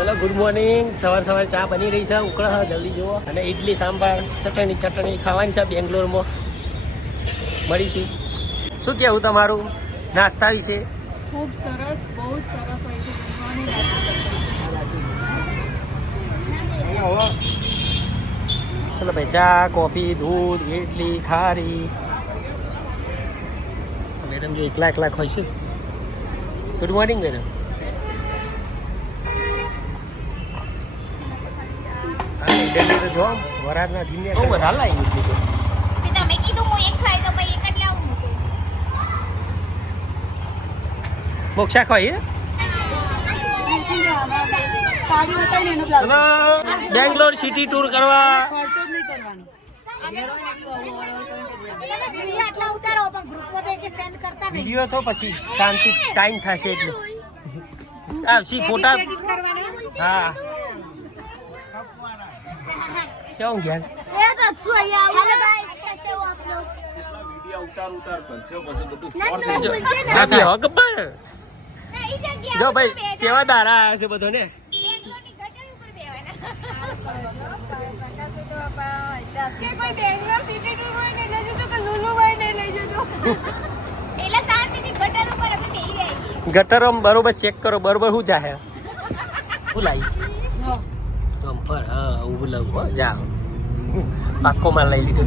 ચલો good morning. સવાર ચા બની રહી છે, ઉકળા જલ્દી જુઓ. અને ઇડલી સાંભાર ચટણી ખાવાની છે બેંગ્લોરમાં. મળીશું. શું કહેવું તમારું નાસ્તા વિશે? ખૂબ સરસ, બહુ સરસ હોય છે. ચલો ભાઈ, ચા કોફી દૂધ ઇડલી ખારી. મેડમ જો એકલા હોય છે. Good morning madam. જો વરાળના જીને બહુ બધા લાવી દીધું. તમે કીધું હું એક ખાઈ તો ભાઈ એક જ લાવું. મોક્ષા ખાઈ ચલો બેંગ્લોર સિટી ટૂર કરવા. વિડીયો તો પછી શાંતિ ટાઈમ થશે એટલે આવશી ફોટા. હા क्यों गया જો ભાઈ ચેવા દારા આવ્યા છે બધો ને. ગટર બરોબર ચેક કરો બરોબર શું જાહે શું લાવી જમ્પર. હા હું લઉં જાઓ પાક્કો માલ લઈ લીધો.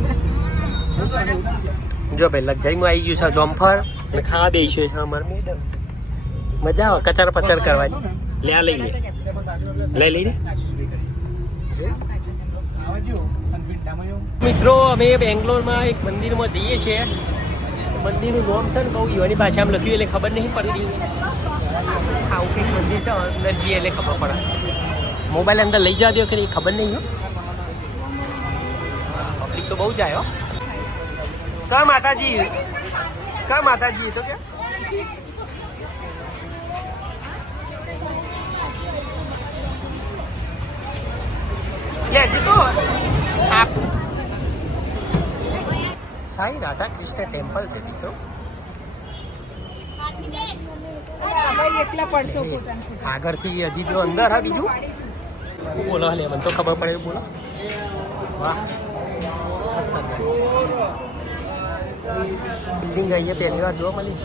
જો ભાઈ લક્ઝરીમાં આવી ગયું છે જમ્પર અને ખાવા બેસ્યું છે અમારે મેડમ. મજા આવે કચર પચર કરવાની. લે લઈ લે મિત્રો. અમે બેંગ્લોરમાં એક મંદિરમાં જઈએ છીએ. મંદિરનું નામ છે ને બહુ યુવાની ભાષામાં લખ્યું એટલે ખબર નહીં પડતી. આવું કંઈક મંદિર છે અંદર જઈએ એટલે ખબર પડે. મોબાઈલ અંદર લઈ જવા દો કે ખબર નહીં. પબ્લિક તો બહુ જાય હો. કા માતાજી તો કે તો સાઈ રાધા કૃષ્ણ ટેમ્પલ છે મિત્રો. આગળથી હજી તો અંદર હા બીજું બોલો. હાલે મને તો ખબર પડે બોલો. વાહ બિલ્ડિંગ અહીંયા પહેલી વાર જોવા મળી.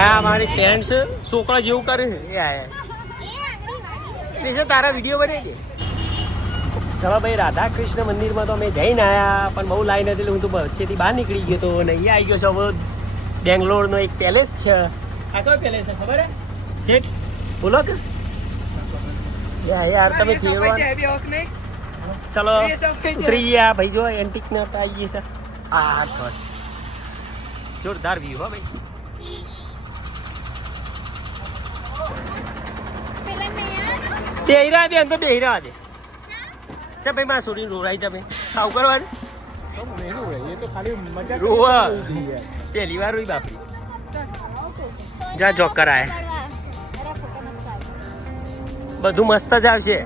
આ મારી પેરેન્ટ્સ છોકરા જેવું કરે છે એ આયા તારા વિડીયો બનાવી દે. ચલો ભાઈ રાધા કૃષ્ણ મંદિરમાં તો અમે જઈને આવ્યા પણ બહુ લાઈન હતી એટલે હું તો વચ્ચેથી બહાર નીકળી ગયો હતો. અને અહીંયા આવી ગયો છે હવે બેંગ્લોરનો એક પેલેસ છે. આ કયો પેલેસ છે ખબર હે શેઠ બોલો કે યાર તમે ચલો ઉતરી ગયા ભાઈ. જો એન્ટિક ને આવીએ છે. આ જોરદાર વ્યૂ હો ભાઈ. બેહીરા દે તો બેહીરા દે. ભાઈ માં છોડીને રોરાઈ તમે ખાવ કરવાનું રોવા પહેલી વાર રોઈ બાપરી. જા જોક કરાય બધું મસ્ત જ આવશે.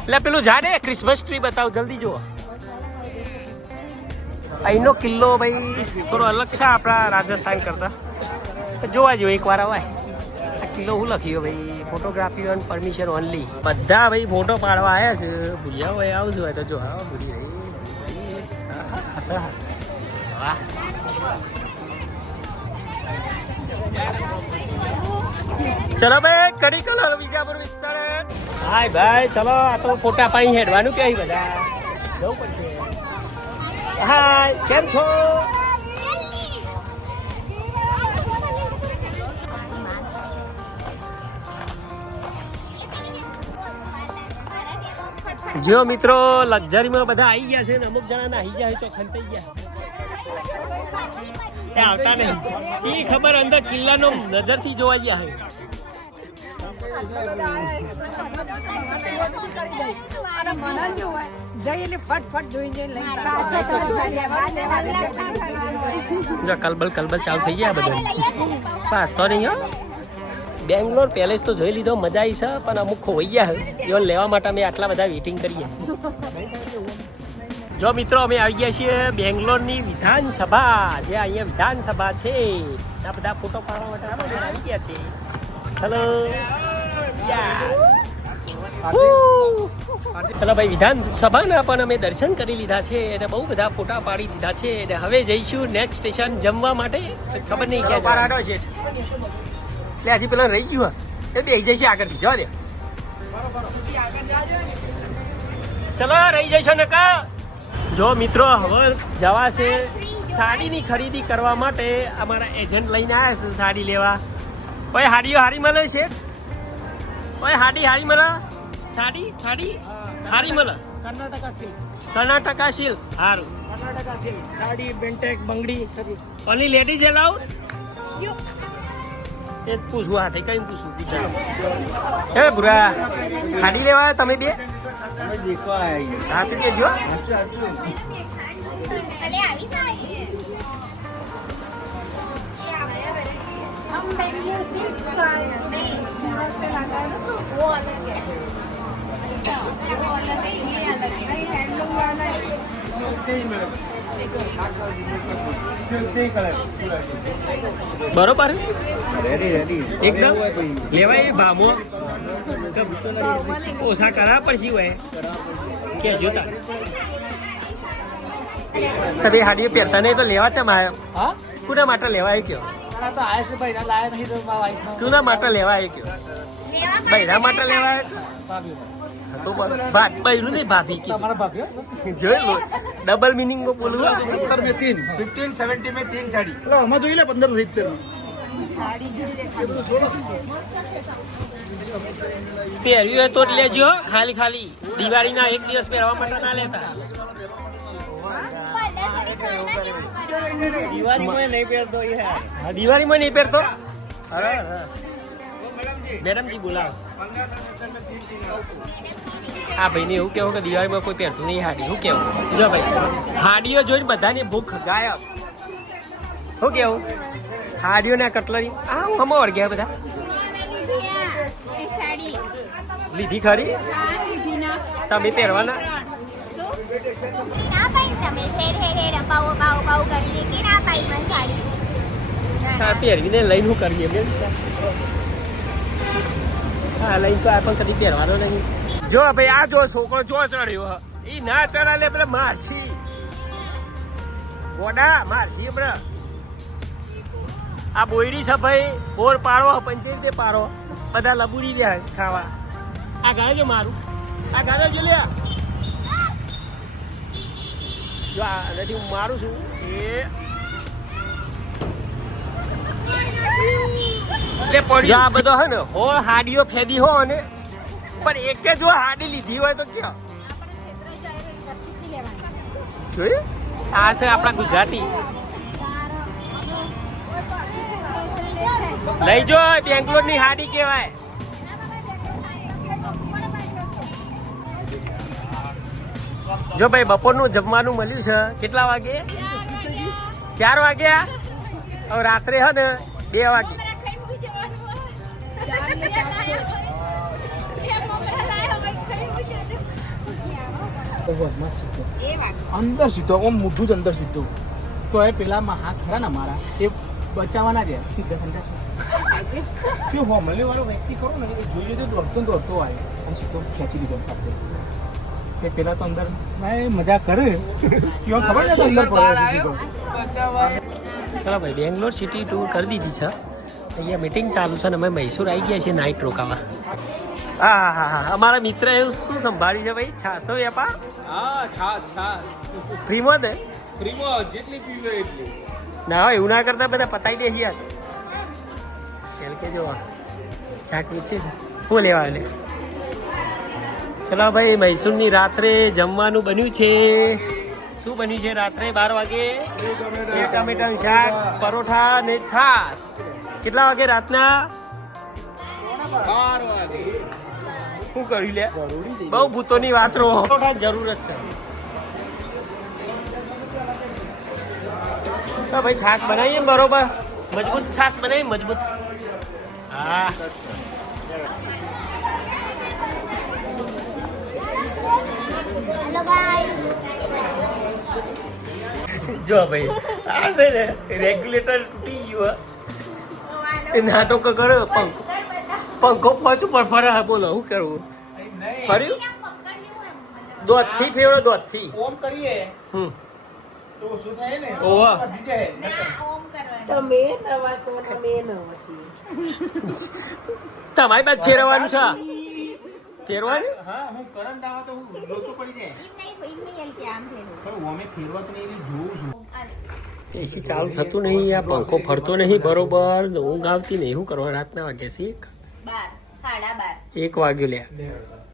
એટલે પેલું જાડે ક્રિસમસ ટ્રી બતાવ જલ્દી જુઓ. અહીંનો કિલ્લો ભાઈ થોડો અલગ છે આપણા રાજસ્થાન કરતા. જોવા જેવો એક વાર અવાય. આ કિલ્લો હું લખ્યો ભાઈ ફોટોગ્રાફી ઓન પરમિશન ઓનલી. બધા ભાઈ ફોટો પાડવા આવ્યા છે. ભૂલ્યા હોય આવશું હોય તો જો હા ભૂલી રહી. ચલો ભાઈ કડી કલર વિજાપુર વિસ્તાર. હાય ભાઈ ચલો આ તો ફોટા પાણી હેડવાનું કે બધા જવું પડશે. હાય કેમ છો? જો મિત્રો લક્ઝરીમાં બધા આવી ગયા છે ને અમુક જણા નાહી ગયા ચોખન થઈ ગયા. આવતા નહીં શી ખબર અંદર કિલ્લાનો નજરથી જોવા ગયા છે. કલબલ ચાલુ થઈ ગયા બધા. પાસ તો નહીં હો બેંગ્લોર પેલેસ તો જોઈ લીધો, મજા આવી છે, પણ અમુક ખોવાઈ ગયા એવા લેવા માટે અમે આટલા બધા વેઇટિંગ કરીએ. જો મિત્રો અમે આવી ગયા છીએ બેંગ્લોરની વિધાનસભા, જે અહીંયા વિધાનસભા છે. આ બધા ફોટો પાડવા માટે આપણે આવી ગયા છે. ચલો ચલો ભાઈ, વિધાનસભાના પણ અમે દર્શન કરી લીધા છે અને બહુ બધા ફોટા પાડી દીધા છે. અને હવે જઈશું નેક્સ્ટ સ્ટેશન જમવા માટે. ખબર નહીં ક્યાં પારાડો છે એટલે હજી પેલા રહી ગયું એ બે જઈશું આગળથી. જવા દે, ચલો રહી જઈશું ને કા. જો મિત્રો હવે જવાશે સાડીની ખરીદી કરવા માટે. અમારા એજન્ટ લઈને આવ્યા છે સાડી લેવા. ભાઈ હાડીઓ હારી મળે છે? ભાઈ હાડી મળે? સાડી હારી મળે? કર્ણાટકા સિલ્ક હારું. કર્ણાટકા સિલ્ક સાડી, બેન્ટેક, બંગડી સરી. Only ladies allowed? એ જ પૂછવું, હાથે કઈ પૂછવું ચાલો. હે બુરા સાડી લેવા તમે બે હાથ કેજો. ભલે આવી જાય. हम बेंगलुरु सिल्क नहीं से लगा वो अलग है, वो अलग है, ये अलग है, हैंडलूम वाला है. બરોબર એકદમ લેવાય. ભામો ઓછા કરા પડશે હોય કે જોતા તમે હાડીઓ પહેરતા નહીં તો લેવા છે મારે. હા, કોના માટે લેવાય કયો? તો આયા છે ભાઈ, ના લાયા નહીં તો મારા વાઈફ કોના માટે લેવાય કયો? બૈરા માટે લેવાય તો બૈરું નહીં ભાભી કીધું. તમારા ભાભી જોઈ લો, ડબલ મિનિંગ માં બોલું. 70 में 3, 15, 70 में 3 साड़ी. लो हमें જોઈ લે 1570 પહેર્યું હોય તો જ લેજો. ખાલી દિવાળીના એક દિવસ પહેરવા માટે ના લેતા. दिवाली में नहीं पहनतो ये है. હા, દિવાળીમાં નહીં પહેરતો. અરે મેડમજી બોલાવો. હા ભાઈને એવું કેવું કે દિવાળીમાં કોઈ પહેરતું નહીં હાડી. શું કેવું? જો ભાઈ હાડીઓ જોઈને બધાની ભૂખ ગાયબ. શું કેવું? હાડીઓ ને કટલરી આ હમ ઓળગ્યા બધા. લીધી ખરી તમે પહેરવાના? હા, પહેરવીને લઈને શું કરીએ? હા, લઈને તો આ પણ કદી પહેરવાનો નહીં. જો ભાઈ આ જો છોકરો જો ચડ્યો એ ના ચડાલે પેલા મારસી ગોડા મારસી આપણે. આ બોયડી છે ભાઈ, ઓર પાડો પંચાયતે પાડો બધા લબુડી રહ્યા ખાવા. આ ગાય જો મારું, આ ગાય જો લે. જો આ નથી હું મારું છું એ એટલે આ બધો હે ને હો હાડીઓ ફેદી હો ને, પણ એકે જો હાડી લીધી હોય તો ક્યાં જોયું? આ છે આપણા ગુજરાતી. લઈ જો, બેંગ્લોર ની હાડી કહેવાય. જો ભાઈ બપોરનું જમવાનું મળ્યું છે. કેટલા વાગે? 4 વાગ્યા. હવે રાત્રે હે ને 2 વાગે. અંદર સીધો ઓમ મોઢું જ અંદર સીધું તો એ પેલા હાથ ખરા ને મારા એ બચાવવાના જ સીધા ઠંડા શું હોમલે વાળો વ્યક્તિ ખરો ને એ જોઈએ તો દોડતો આવે અને સીધો ખેંચી લીધો ખાતે. એ પેલા તો અંદર મજા કરે કેવો ખબર છે અંદર પડે છે સીધો. ચલો ભાઈ, બેંગ્લોર સિટી ટૂર કરી દીધી છે. અહીંયા મીટિંગ ચાલુ છે ને અમે મૈસૂર આવી ગયા છીએ નાઇટ રોકાવા. હા હા હા, અમારા મિત્ર એવું શું સંભાળ્યું છે ભાઈ? છાસનો વેપાર? હા, છાસ ફ્રીમાં દે? ફ્રીમાં જેટલી પીવે એટલી. ના હોય એવું ના કરતા બધા પતાવી દે યાર. તેલ કે જો ચાક નીચે શું લેવા લે. ચલો ભાઈ, મૈસૂરની રાત્રે જમવાનું બન્યું છે. શું બન્યું છે રાત્રે 12 વાગે? સેવ ટમેટાનું શાક, પરોઠા ને છાસ. કેટલા વાગે રાતના? 12 વાગે. શું કર્યું લે? બહુ ભૂતોની વાત રહો. પરોઠા જરૂરત છે. તો ભાઈ છાસ બનાવીએ બરોબર, મજબૂત છાસ બનાવીએ મજબૂત. હા હેલો ગાઈસ જો ભાઈ આ છે ને રેગ્યુલેટર તૂટી ગયું એ નાટકો કરે પંખો પાછું પર ફરે હા બોલો શું કરવું ફર્યું દોધથી ફેવડો દોધથી ઓમ કરીએ તો શું થાય ને ઓવા. વધી જાય ઓમ કરવાનું તમે નવા છો ને મેં નવા છીએ તમારી બાદ ફેરવવાનું છે ફેરવાનું હા હું કરંટ આવે તો હું લોચો પડી જાય એમ નહીં કે આમ થયેલું પણ ઓમે ફેરવા તો નહીં જોઉં છું એસી ચાલુ થતું નહીં આ પંખો ફરતો નહીં બરોબર ઊંઘ આવતી નહીં શું કરવા રાતના વાગ્યા છે 12 સાડા 12 1 વાગ્યું લે બે